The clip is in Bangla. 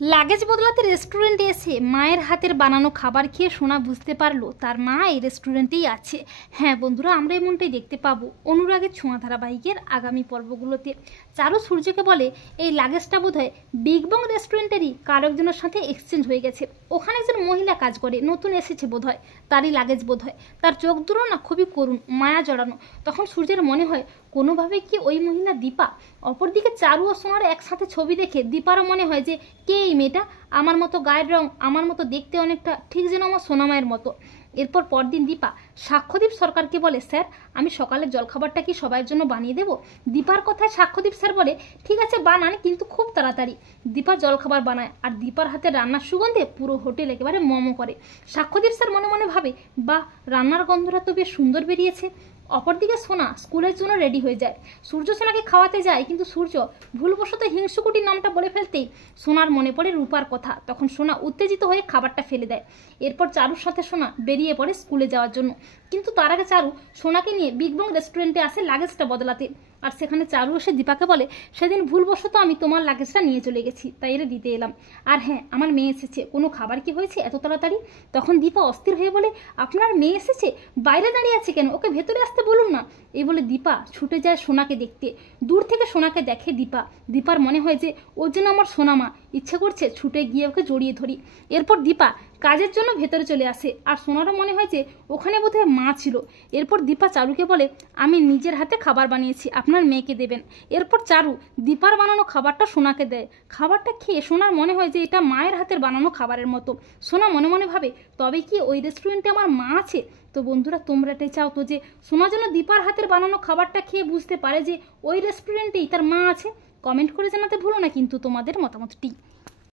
লাগেজ বদলাতে রেস্টুরেন্টে এসে মায়ের হাতের বানানো খাবার খেয়ে সোনা বুঝতে পারলো তার মা এই রেস্টুরেন্টেই আছে। হ্যাঁ বন্ধুরা, আমরা এমনটাই দেখতে পাবো অনুরাগের ছোঁয়া ধারাবাহিকের আগামী পর্বগুলোতে। চারু সূর্যকে বলে এই লাগেজটা বোধহয় বিগ বং রেস্টুরেন্টেরই কারো একজনের সাথে এক্সচেঞ্জ হয়ে গেছে। ওখানে একজন মহিলা কাজ করে, নতুন এসেছে বোধহয়, তারই লাগেজ বোধহয়। তার চোখ দুটো না খুবই করুণ, মায়া জড়ানো। তখন সূর্যের মনে হয় কোনোভাবে কি ওই মহিলা দীপা। অপরদিকে চারু ও সোনার একসাথে ছবি দেখে দীপারও মনে হয় যে কে এই মেয়েটা, আমার মতো গায়ের রং, আমার মতো দেখতে অনেকটা, ঠিক যেন আমার সোনামায়ের মতো। এরপর পরদিন দীপা সাক্ষ্যদীপ সরকারকে বলে, স্যার আমি সকালের জলখাবারটা কি সবার জন্য বানিয়ে দেবো? দীপার কথায় সাক্ষ্যদীপ স্যার বলে, ঠিক আছে বানান, কিন্তু খুব তাড়াতাড়ি। দীপা জলখাবার বানায় আর দীপার হাতে রান্নার সুগন্ধে পুরো হোটেল একেবারে মমো করে। সাক্ষ্যদীপ স্যার মনে মনে ভাবে, বা রান্নার গন্ধটা তো বেশ সুন্দর বেরিয়েছে। অপরদিকে সোনা স্কুলের জন্য রেডি হয়ে যায়। সূর্য সোনাকে খাওয়াতে যায়, কিন্তু সূর্য ভুলবশত হিংসুকুটির নামটা বলে ফেলতেই সোনার মনে পড়ে রূপার কথা। তখন সোনা উত্তেজিত হয়ে খাবারটা ফেলে দেয়। এরপর চারুর সাথে সোনা বেরিয়ে পড়ে স্কুলে যাওয়ার জন্য। কিন্তু তার আগে চারু সোনাকে নিয়ে বিগ বং রেস্টুরেন্টে আসে লাগেজটা বদলাতে। আর সেখানে চারু এসে দীপাকে বলে, সেদিন ভুলবশত আমি তোমার লাগেজটা নিয়ে চলে গেছি, তাই এটা দিতে এলাম। আর হ্যাঁ, আমার মেয়ে এসেছে, কোনো খাবার কি হয়েছে এত তাড়াতাড়ি? তখন দীপা অস্থির হয়ে বলে, আপনার মেয়ে এসেছে? বাইরে দাঁড়িয়ে আছে কেন? ওকে ভেতরে আসতে বলুন না। এই বলে দীপা ছুটে যায় সোনাকে দেখতে। দূর থেকে সোনাকে দেখে দীপা। দীপার মনে হয় যে ওর জন্য আমার সোনা মা, ইচ্ছে করছে ছুটে গিয়ে ওকে জড়িয়ে ধরি। এরপর দীপা কাজের জন্য ভেতরে চলে আসে, আর সোনারও মনে হয় যে ওখানে বোধহয় মা ছিল। এরপর দীপা চারুকে বলে, আমি নিজের হাতে খাবার বানিয়েছি, আপনার মেয়েকে দেবেন। এরপর চারু দীপার বানানো খাবারটা সোনাকে দেয়। খাবারটা খেয়ে সোনার মনে হয় যে এটা মায়ের হাতের বানানো খাবারের মতো। সোনা মনে মনে ভাবে, তবে কি ওই রেস্টুরেন্টে আমার মা আছে? তো বন্ধুরা, তোমরা এটাই চাও তো যে সোনা যেন দীপার হাতের বানানো খাবারটা খেয়ে বুঝতে পারে যে ওই রেস্টুরেন্টেই তার মা আছে? কমেন্ট করে জানাতে ভুলো না কিন্তু তোমাদের মতামতটি।